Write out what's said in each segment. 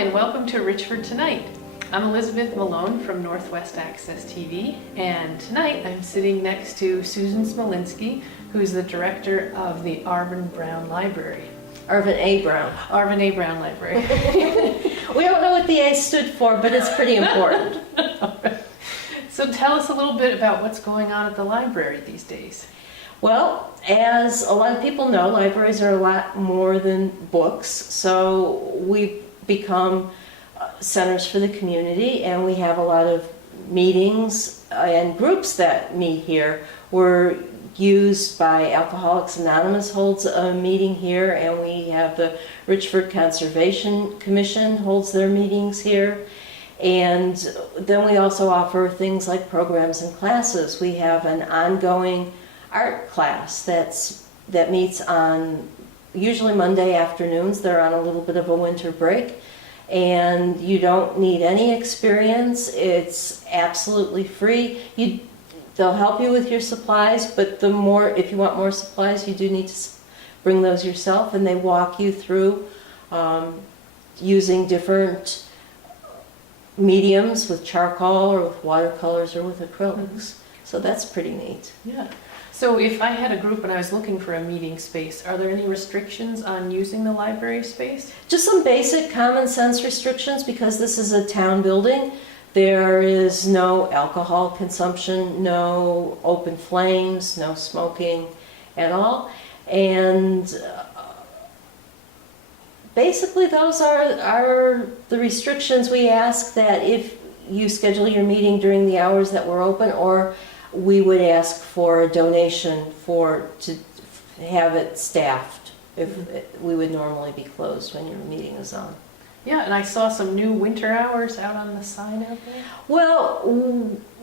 and welcome to Richford Tonight. I'm Elizabeth Malone from Northwest Access TV, and tonight I'm sitting next to Susan Smolinski, who's the director of the Arvin Brown Library. Arvin A. Brown. Arvin A. Brown Library. We don't know what the A stood for, but it's pretty important. So tell us a little bit about what's going on at the library these days. Well, as a lot of people know, libraries are a lot more than books, so we've become centers for the community, and we have a lot of meetings and groups that meet here. We're used by Alcoholics Anonymous holds a meeting here, and we have the Richford Conservation Commission holds their meetings here. And then we also offer things like programs and classes. We have an ongoing art class that meets on usually Monday afternoons. They're on a little bit of a winter break, and you don't need any experience. It's absolutely free. They'll help you with your supplies, but if you want more supplies, you do need to bring those yourself, and they walk you through using different mediums with charcoal or with watercolors or with acrylics. Mm-hmm. So that's pretty neat. Yeah. So if I had a group and I was looking for a meeting space, are there any restrictions on using the library space? Just some basic common sense restrictions, because this is a town building. There is no alcohol consumption, no open flames, no smoking at all. And basically those are the restrictions. We ask that if you schedule your meeting during the hours that we're open, or we would ask for a donation to have it staffed if we would normally be closed when your meeting is on. Yeah, and I saw some new winter hours out on the sign out there. Well,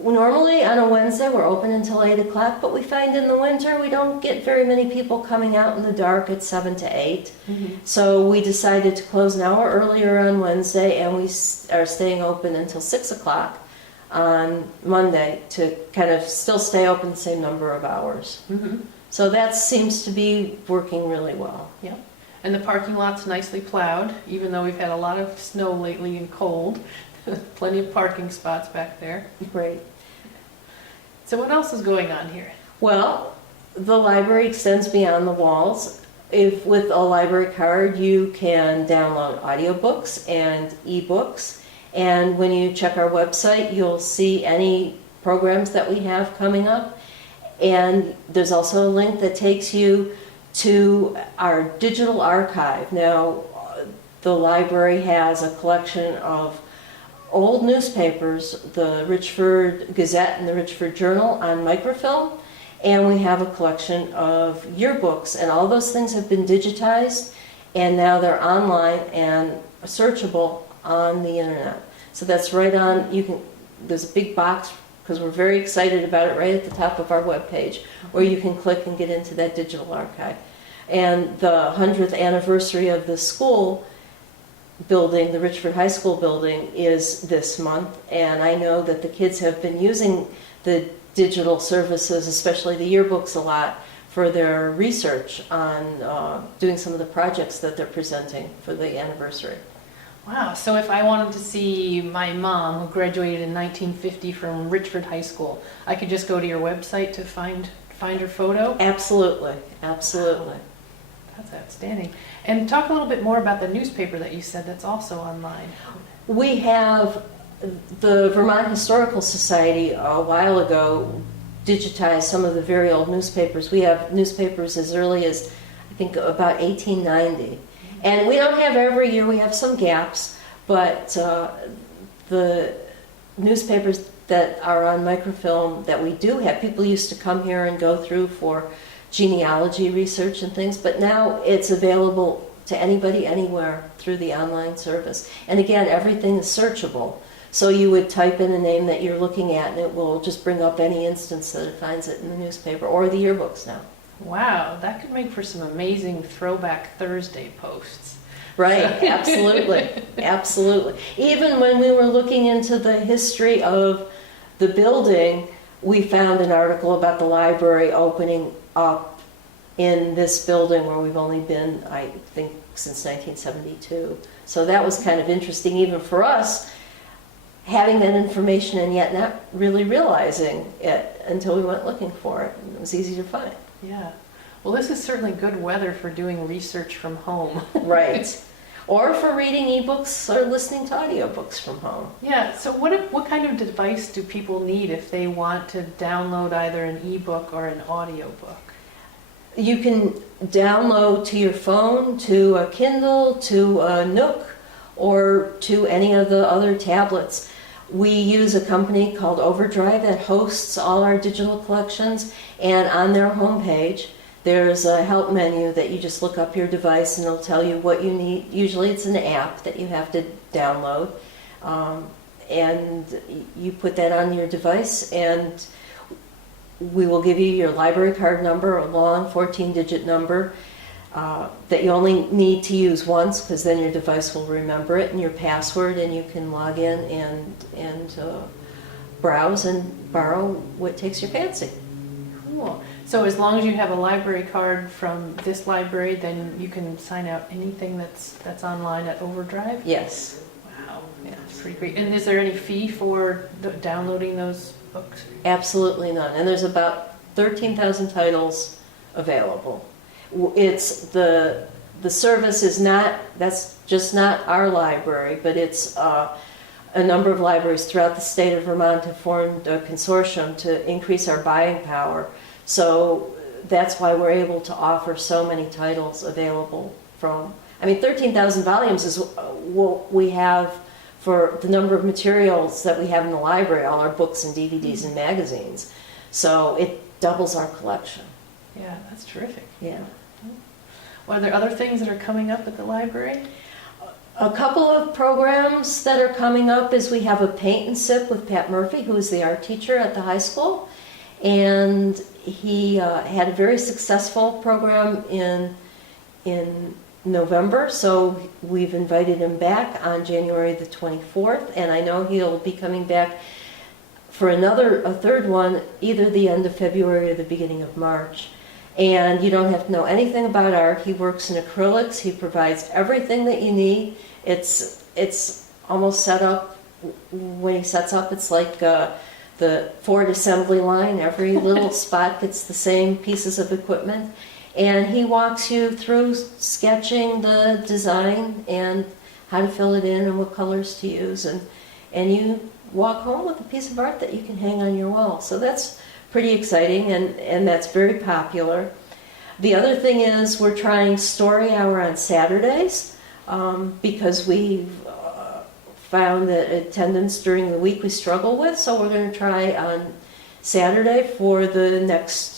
normally on a Wednesday we're open until 8 o'clock, but we find in the winter we don't get very many people coming out in the dark at 7 to 8. Mm-hmm. So we decided to close an hour earlier on Wednesday, and we are staying open until 6 o'clock on Monday to kind of still stay open the same number of hours. Mm-hmm. So that seems to be working really well. Yeah. And the parking lot's nicely plowed, even though we've had a lot of snow lately and cold. Plenty of parking spots back there. Great. So what else is going on here? Well, the library extends beyond the walls. With a library card, you can download audiobooks and ebooks. And when you check our website, you'll see any programs that we have coming up. And there's also a link that takes you to our digital archive. Now, the library has a collection of old newspapers, the Richford Gazette and the Richford Journal on microfilm, and we have a collection of yearbooks, and all those things have been digitized, and now they're online and searchable on the internet. So that's right on, there's a big box, because we're very excited about it, right at the top of our webpage, where you can click and get into that digital archive. And the 100th anniversary of the school building, the Richford High School building, is this month, and I know that the kids have been using the digital services, especially the yearbooks, a lot for their research on doing some of the projects that they're presenting for the anniversary. Wow, so if I wanted to see my mom, who graduated in 1950 from Richford High School, I could just go to your website to find her photo? Absolutely, absolutely. Wow. That's outstanding. And talk a little bit more about the newspaper that you said that's also online. We have the Vermont Historical Society a while ago digitized some of the very old newspapers. We have newspapers as early as, I think, about 1890. And we don't have every year, we have some gaps, but the newspapers that are on microfilm that we do have, people used to come here and go through for genealogy research and things, but now it's available to anybody anywhere through the online service. And again, everything is searchable. So you would type in a name that you're looking at, and it will just bring up any instance that it finds it in the newspaper or the yearbooks now. Wow, that could make for some amazing Throwback Thursday posts. Right, absolutely, absolutely. Even when we were looking into the history of the building, we found an article about the library opening up in this building where we've only been, I think, since 1972. So that was kind of interesting even for us, having that information and yet not really realizing it until we went looking for it. And it was easy to find. Yeah. Well, this is certainly good weather for doing research from home. Right. Or for reading ebooks or listening to audiobooks from home. Yeah, so what kind of device do people need if they want to download either an ebook or an audiobook? You can download to your phone, to a Kindle, to a Nook, or to any of the other tablets. We use a company called Overdrive that hosts all our digital collections, and on their homepage there's a help menu that you just look up your device and it'll tell you what you need. Usually it's an app that you have to download, and you put that on your device, and we will give you your library card number, a long 14-digit number that you only need to use once, because then your device will remember it, and your password, and you can log in and browse and borrow what takes your fancy. Cool. So as long as you have a library card from this library, then you can sign out anything that's online at Overdrive? Yes. Wow, yeah, that's pretty great. And is there any fee for downloading those books? Absolutely none. And there's about 13,000 titles available. It's the service is not, that's just not our library, but it's a number of libraries throughout the state of Vermont have formed a consortium to increase our buying power. So that's why we're able to offer so many titles available from, 13,000 volumes is what we have for the number of materials that we have in the library, all our books and DVDs and magazines. So it doubles our collection. Yeah, that's terrific. Yeah. Well, are there other things that are coming up at the library? A couple of programs that are coming up is we have a paint and sip with Pat Murphy, who is the art teacher at the high school. And he had a very successful program in November, so we've invited him back on January the 24th, and I know he'll be coming back for a third one, either the end of February or the beginning of March. And you don't have to know anything about art. He works in acrylics. He provides everything that you need. It's almost set up, when he sets up, it's like the Ford assembly line. Every little spot gets the same pieces of equipment. And he walks you through sketching the design and how to fill it in and what colors to use. And you walk home with a piece of art that you can hang on your wall. So that's pretty exciting, and that's very popular. The other thing is we're trying story hour on Saturdays because we've found that attendance during the week we struggle with. So we're going to try on Saturday for the next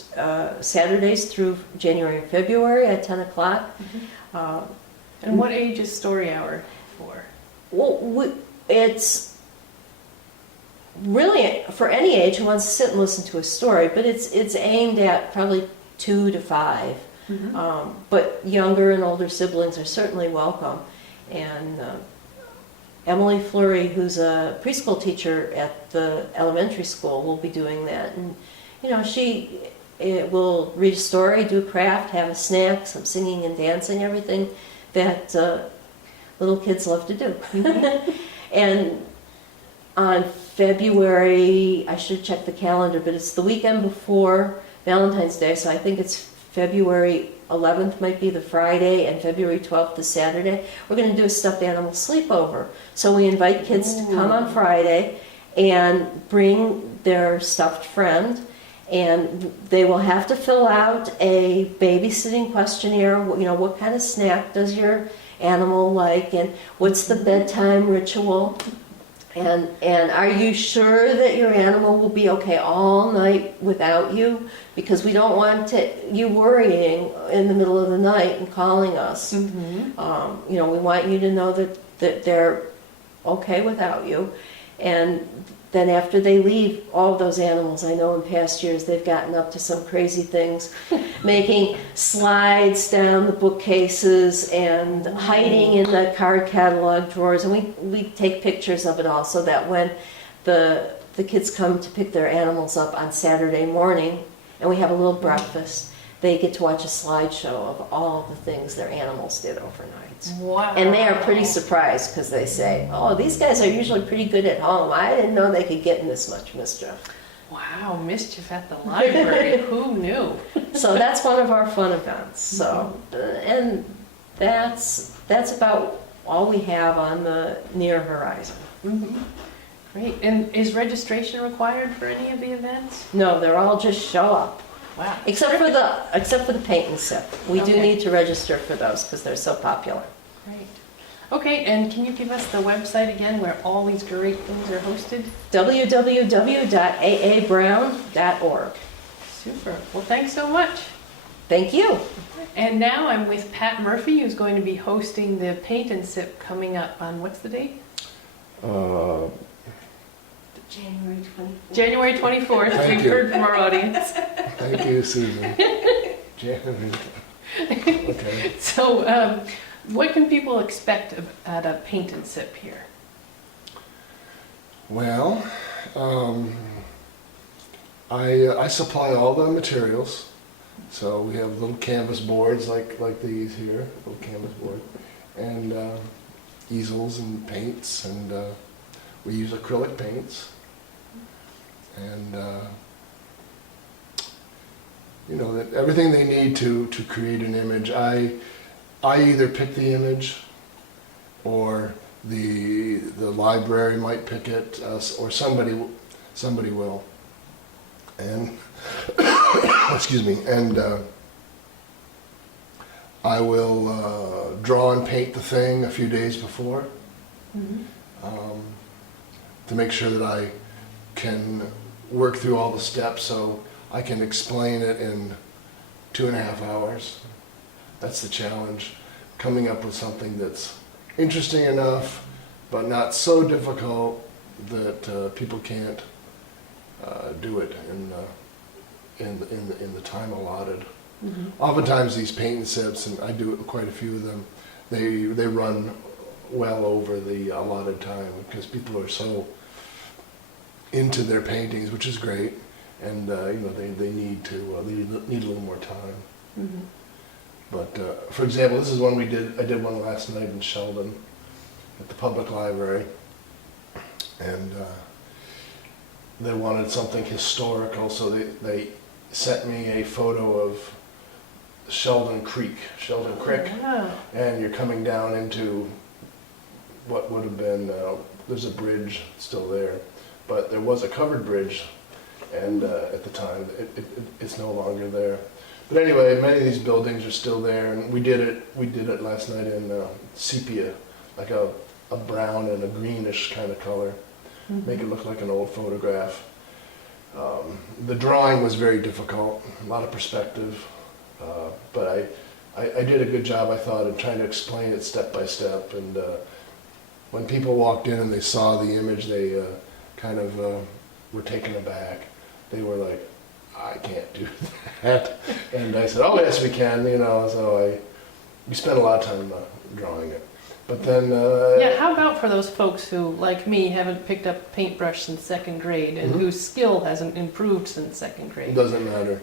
Saturdays through January and February at 10 o'clock. Mm-hmm. And what age is story hour for? Well, it's really for any age who wants to sit and listen to a story, but it's aimed at probably 2 to 5. Mm-hmm. But younger and older siblings are certainly welcome. And Emily Fleury, who's a preschool teacher at the elementary school, will be doing that. And she will read a story, do a craft, have a snack, some singing and dancing, everything that little kids love to do. Mm-hmm. And on February, I should check the calendar, but it's the weekend before Valentine's Day, so I think it's February 11th might be the Friday, and February 12th the Saturday. We're going to do a stuffed animal sleepover. So we invite kids to come on Friday and bring their stuffed friend, and they will have to fill out a babysitting questionnaire. What kind of snack does your animal like, and what's the bedtime ritual? And are you sure that your animal will be okay all night without you? Because we don't want you worrying in the middle of the night and calling us. Mm-hmm. We want you to know that they're okay without you. And then after they leave, all those animals, I know in past years they've gotten up to some crazy things, making slides down the bookcases and hiding in the card catalog drawers. And we take pictures of it all so that when the kids come to pick their animals up on Saturday morning, and we have a little breakfast, they get to watch a slideshow of all the things their animals did overnight. Wow. And they are pretty surprised because they say, oh, these guys are usually pretty good at home. I didn't know they could get in this much mischief. Wow, mischief at the library. Who knew? So that's one of our fun events. So, and that's about all we have on the near horizon. Mm-hmm. Great. And is registration required for any of the events? No, they're all just show up. Wow. Except for the paint and sip. We do Okay. need to register for those because they're so popular. Great. Okay, and can you give us the website again where all these great things are hosted? www.aabrown.org. Super. Well, thanks so much. Thank you. And now I'm with Pat Murphy, who's going to be hosting the Paint and Sip coming up on, what's the date? January 24th. January 24th. Thank We've you. heard from our audience. Thank you, Susan. January. Okay. So, what can people expect at a Paint and Sip here? Well, I supply all the materials. So we have little canvas boards like these here, little canvas board, and easels and paints, and we use acrylic paints, and that everything they need to create an image. I either pick the image, or the library might pick it, or somebody will, and excuse me, and I will draw and paint the thing a few days before, to make sure that I can work through all the steps so I can explain it in 2.5 hours. That's the challenge, coming up with something that's interesting enough, but not so difficult that people can't do it in the time allotted. Oftentimes these paint and sips, and I do quite a few of them, they run well over the allotted time because people are so into their paintings, which is great, and they need a little more time. But for example, this is one I did one last night in Sheldon at the public library, and they wanted something historical, so they sent me a photo of Sheldon Creek, Wow. and you're coming down into what would have been, there's a bridge still there, but there was a covered bridge, and at the time it's no longer there. But anyway, many of these buildings are still there, and we did it last night in sepia, like a brown and a greenish kind of color, make it look like an old photograph. The drawing was very difficult, a lot of perspective, but I did a good job, I thought, in trying to explain it step by step. And when people walked in and they saw the image, they kind of were taken aback. They were like, I can't do that. And I said, oh yes we can, so we spent a lot of time drawing it. But then... Yeah, how about for those folks who, like me, haven't picked up a paintbrush since 2nd grade and whose skill hasn't improved since 2nd grade? It doesn't matter.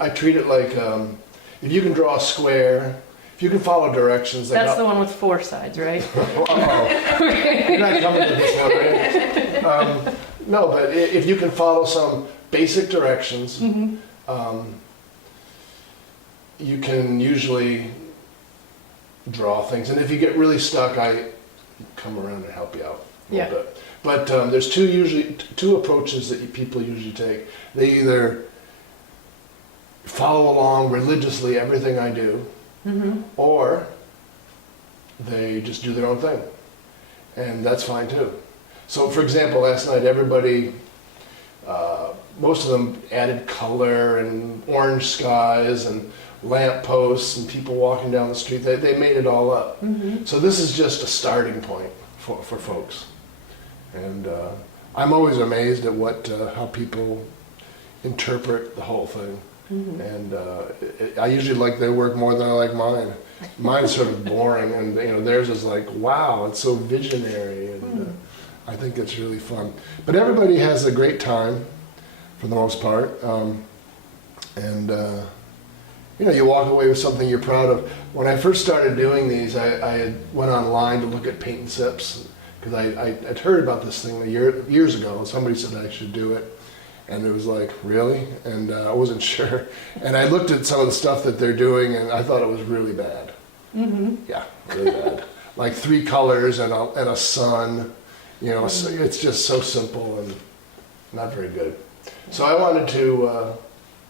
I treat it like, if you can draw a square, if you can follow directions... That's the one with 4 sides, right? You're not coming to this one, right? No, but if you can follow some basic directions, you can usually draw things. And if you get really stuck, I come around and help you out a little bit. But there's two approaches that people usually take. They either follow along religiously everything I do, or they just do their own thing. And that's fine too. So for example, last night everybody, most of them added color and orange skies and lamp posts and people walking down the street. They made it all up. So this is just a starting point for folks. And I'm always amazed at how people interpret the whole thing. And I usually like their work more than I like mine. Mine's sort of boring, and theirs is like, wow, it's so visionary, and I think it's really fun. But everybody has a great time, for the most part. And you walk away with something you're proud of. When I first started doing these, I had went online to look at paint and sips because I'd heard about this thing years ago. Somebody said I should do it, and it was like, really? And I wasn't sure. And I looked at some of the stuff that they're doing, and I thought it was really bad. Mm-hmm. Yeah, really bad. Like 3 colors and a sun. So it's just so simple and not very good. So I wanted to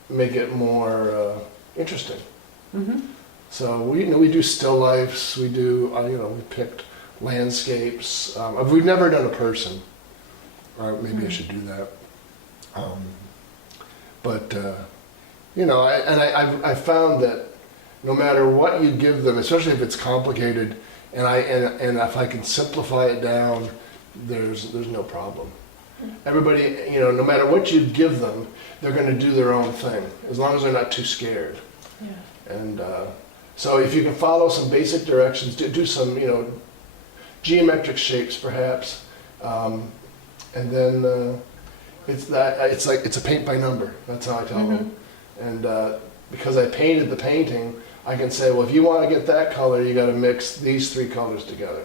make it more interesting. Mm-hmm. So we do still lifes. We do we picked landscapes. We've never done a person, or maybe I should do that. I found that no matter what you give them, especially if it's complicated, and if I can simplify it down, there's no problem. Everybody, no matter what you give them, they're going to do their own thing, as long as they're not too scared. Yeah. And so if you can follow some basic directions, do some, geometric shapes perhaps, and then it's a paint by number. That's how I tell them. And because I painted the painting, I can say, well, if you want to get that color, you got to mix these 3 colors together.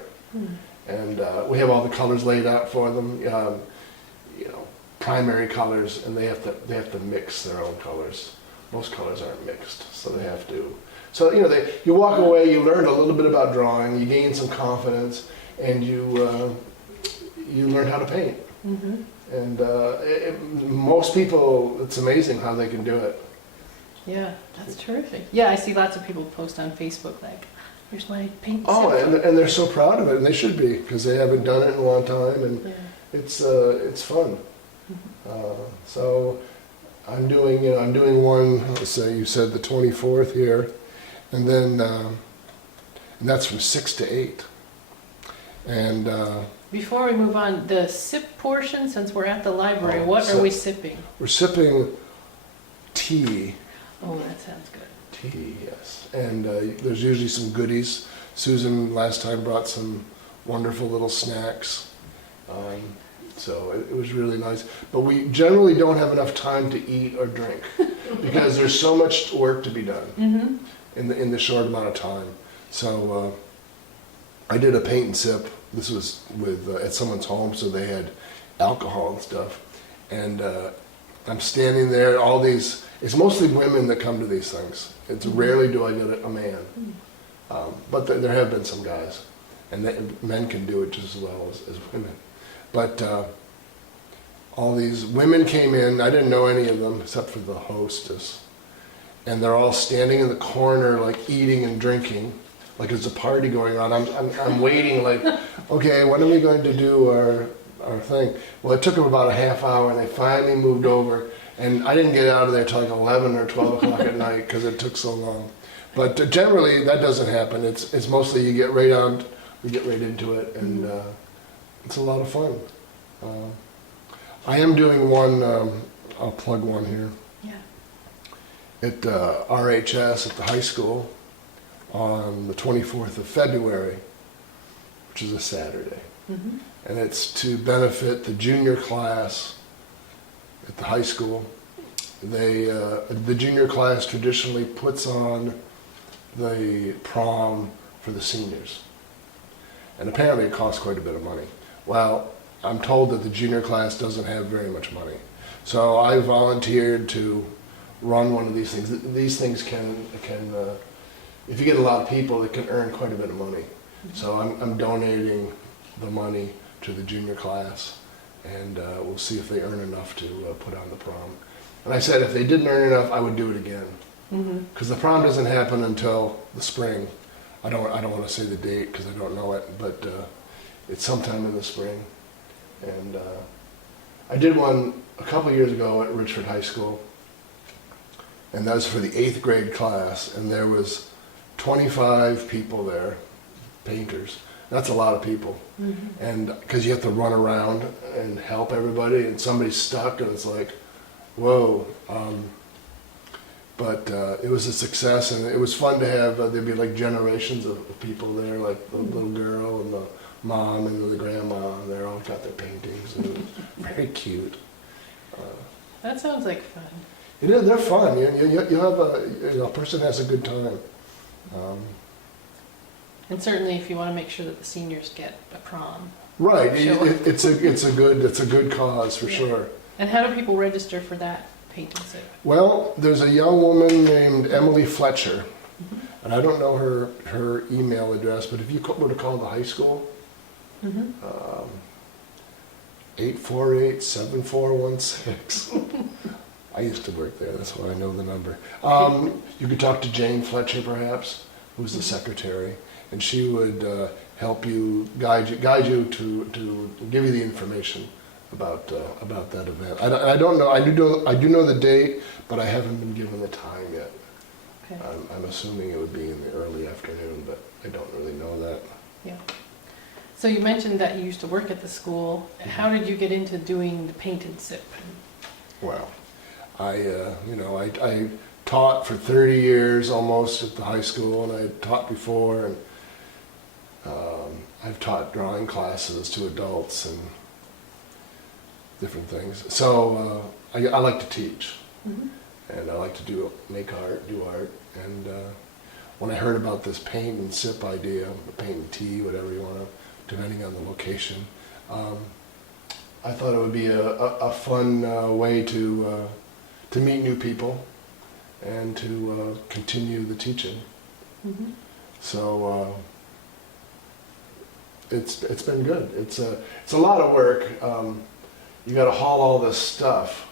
And we have all the colors laid out for them. Primary colors, and they have to mix their own colors. Most colors aren't mixed, so they have to. So you walk away, you learn a little bit about drawing, you gain some confidence, and you learn how to paint. Mm-hmm. And most people, it's amazing how they can do it. Yeah, that's terrific. Yeah, I see lots of people post on Facebook like, here's my paint. Oh, sample. and they're so proud of it, and they should be, because they haven't done it in a long time, and Yeah. it's fun. So I'm doing one. Let's say you said the 24th here, and then and that's from 6 to 8. And Before we move on, the sip portion, since we're at the library, what are we sipping? we're sipping tea. Oh, that sounds good. Tea, yes. And there's usually some goodies. Susan last time brought some wonderful little snacks. So it was really nice. But we generally don't have enough time to eat or drink because there's so much work to be done Mm-hmm. in the short amount of time. So I did a paint and sip. This was with at someone's home, so they had alcohol and stuff. And I'm standing there. All these. It's mostly women that come to these things. It's rarely do I get a man. But there have been some guys, and men can do it just as well as women. But all these women came in. I didn't know any of them except for the hostess. And they're all standing in the corner, like eating and drinking, like there's a party going on. I'm waiting, like, okay, when are we going to do our thing? Well, it took them about a half hour, and they finally moved over. And I didn't get out of there till like 11 or 12 o'clock at night because it took so long. But generally, that doesn't happen. It's mostly you get right into it, and it's a lot of fun. I am doing one. I'll plug one here. Yeah. At RHS at the high school on the 24th of February, which is a Saturday. Mm-hmm. And it's to benefit the junior class at the high school. The junior class traditionally puts on the prom for the seniors. And apparently it costs quite a bit of money. Well, I'm told that the junior class doesn't have very much money. So I volunteered to run one of these things. These things can if you get a lot of people, it can earn quite a bit of money. So I'm donating the money to the junior class, and we'll see if they earn enough to put on the prom. And I said if they didn't earn enough, I would do it again, because the prom doesn't happen until the spring. I don't want to say the date because I don't know it, but it's sometime in the spring. And I did one a couple years ago at Richford High School, and that was for the 8th grade class, and there was 25 people there, painters. That's a lot of people. Mm-hmm. And because you have to run around and help everybody, and somebody's stuck, and it's like, whoa. But it was a success, and it was fun to have, there'd be like generations of people there, like the little girl and the mom and the grandma, and they all got their paintings, and it was very cute. That sounds like fun. It is, they're fun. You have a person has a good time. And certainly if you want to make sure that the seniors get a prom. Right. Sure. It's a good cause for Yeah. sure. And how do people register for that paint and sip? Well, there's a young woman named Emily Fletcher, and I don't know her email address, but if you were to call the high school, 848-7416. I used to work there, that's why I know the number. You could talk to Jane Fletcher, perhaps, who's the secretary, and she would help you, guide you to give you the information about that event. I don't know. I do know the date, but I haven't been given the time yet. Okay. I'm assuming it would be in the early afternoon, but I don't really know that. Yeah. So you mentioned that you used to work at the school. How did you get into doing the paint and sip? Well, I taught for 30 years almost at the high school, and I had taught before, and I've taught drawing classes to adults and different things. So I like to teach, and I like to make art, do art. And when I heard about this paint and sip idea, paint and tea, whatever you want to, depending on the location, I thought it would be a fun way to meet new people and to continue the teaching. So it's been good. It's a lot of work. You got to haul all this stuff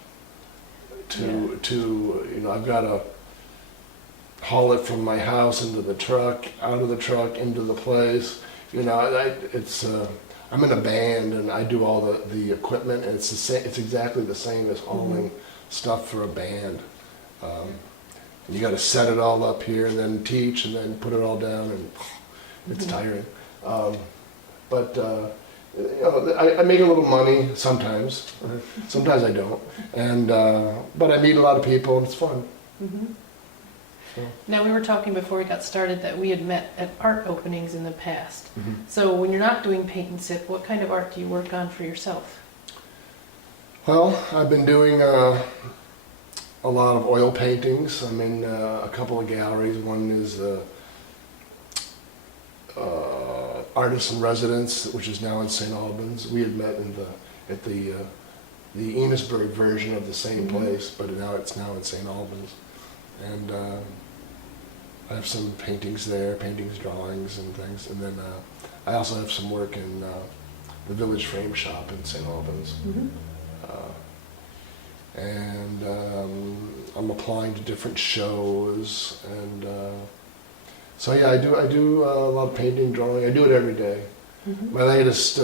to I've got to haul it from my house into the truck, out of the truck into the place. I'm in a band and I do all the equipment, and it's the same. It's exactly the same as hauling stuff for a band. And you got to set it all up here and then teach and then put it all down, and it's tiring. But I make a little money sometimes. Sometimes I don't, and but I meet a lot of people and it's fun. So. Now, we were talking before we got started that we had met at art openings in the past. So when you're not doing paint and sip, what kind of art do you work on for yourself? Well, I've been doing a lot of oil paintings. I'm in a couple of galleries. One is Artists in Residence, which is now in St. Albans. We had met at the Enosburg version of the same place, but it's now in St. Albans. And I have some paintings there, drawings, and things. And then I also have some work in the Village Frame Shop in St. Albans. And I'm applying to different shows, and so yeah, I do a lot of painting, drawing. I do it every day. My latest,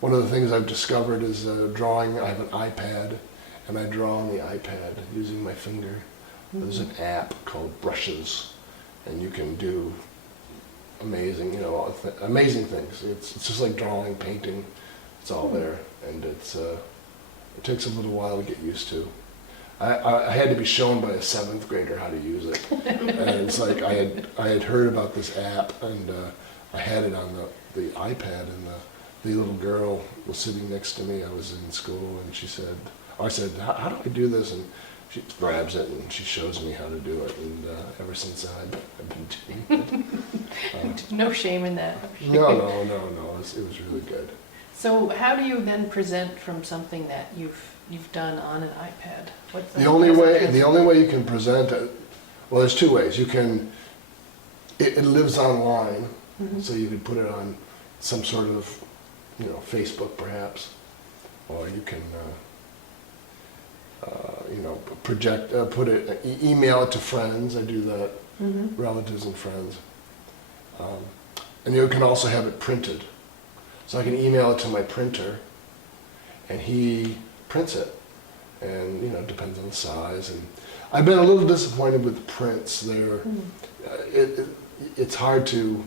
one of the things I've discovered is drawing. I have an iPad, and I draw on the iPad using my finger. There's an app called Brushes, and you can do amazing things. It's just like drawing, painting. It's all there, and it takes a little while to get used to. I had to be shown by a 7th grader how to use it, and it's like I had heard about this app, and I had it on the iPad, and the little girl was sitting next to me. I was in school, and I said, how do I do this? And she grabs it and she shows me how to do it, and ever since I've been doing it. No shame in that. No. It was really good. So how do you then present from something that you've done on an iPad? The only way you can present it, well, there's two ways. You can, it lives online, so you could put it on some sort of, Facebook perhaps, or you can, email it to friends. I do that, relatives and friends. And you can also have it printed. So I can email it to my printer, and he prints it. And, it depends on the size. And I've been a little disappointed with the prints. It's hard to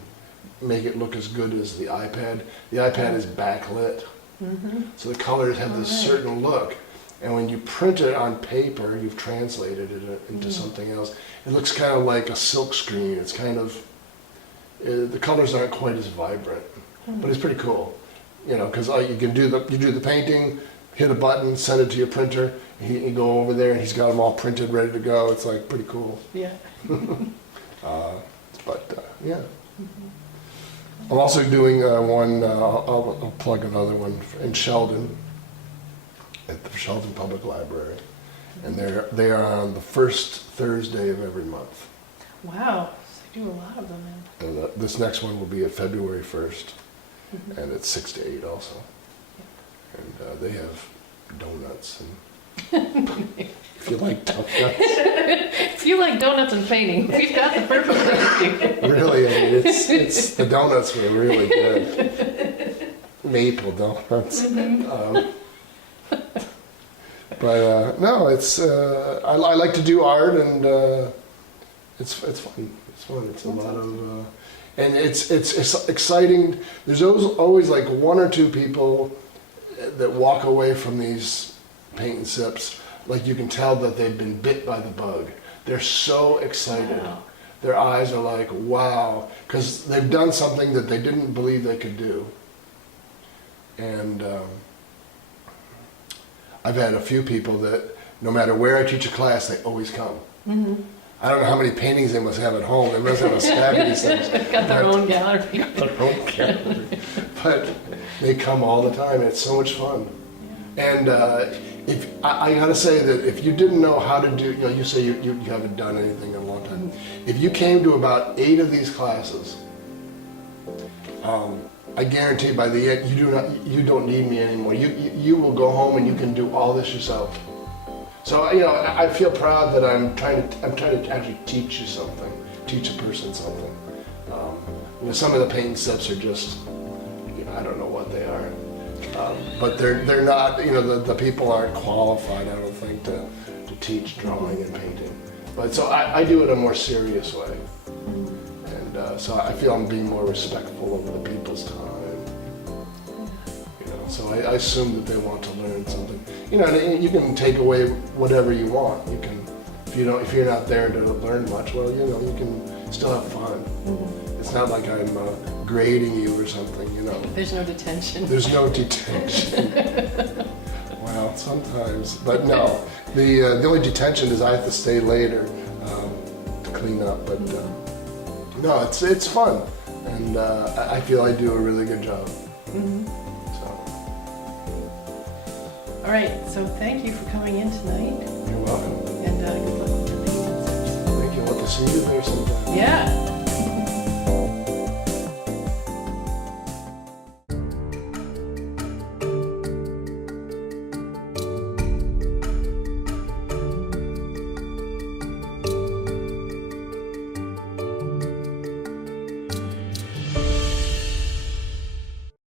make it look as good as the iPad. The iPad is backlit, so the colors have this certain look. And when you print it on paper, you've translated it into something else. It looks kind of like a silk screen. It's kind of, the colors aren't quite as vibrant, but it's pretty cool. Because you do the painting, hit a button, send it to your printer, you go over there and he's got them all printed, ready to go. It's like pretty cool. Yeah. Yeah. I'm also doing one, I'll plug another one in Sheldon, at the Sheldon Public Library. And they are on the first Thursday of every month. Wow. So you do a lot of them then. And this next one will be at February 1st, and it's 6 to 8 also. And they have donuts, and if you like donuts. If you like donuts and painting, we've got the perfect thing for you. Really, I mean, it's the donuts were really good. Maple donuts. No, it's I like to do art, and it's fun. It's fun. It's a lot of and it's exciting. There's always like one or two people that walk away from these paint and sips, like you can tell that they've been bit by the bug. They're so excited. Wow. Their eyes are like, wow, because they've done something that they didn't believe they could do. And I've had a few people that, no matter where I teach a class, they always come. I don't know how many paintings they must have at home. They must have a stack of these things. They've got their own gallery. Their own gallery. But they come all the time, and it's so much fun. And if I gotta say that if you didn't know how to do, you say you haven't done anything in a long time. If you came to about 8 of these classes, I guarantee by the end you don't need me anymore. You will go home and you can do all this yourself. So I feel proud that I'm trying to actually teach you something, teach a person something. Some of the paint steps are just, I don't know what they are. But they're not, the people aren't qualified, I don't think, to teach drawing and painting. But so I do it a more serious way. And so I feel I'm being more respectful of the people's time. So I assume that they want to learn something. And you can take away whatever you want. You can, if you're not there to learn much, well, you can still have fun. It's not like I'm grading you or something, There's no detention. There's no detention. Well, sometimes, but no. The only detention is I have to stay later to clean up. But no, it's fun, and I feel I do a really good job. So. All right. So thank you for coming in tonight, You're welcome. and good luck with the paint and such. Thank you. I want to see you there sometime. Yeah.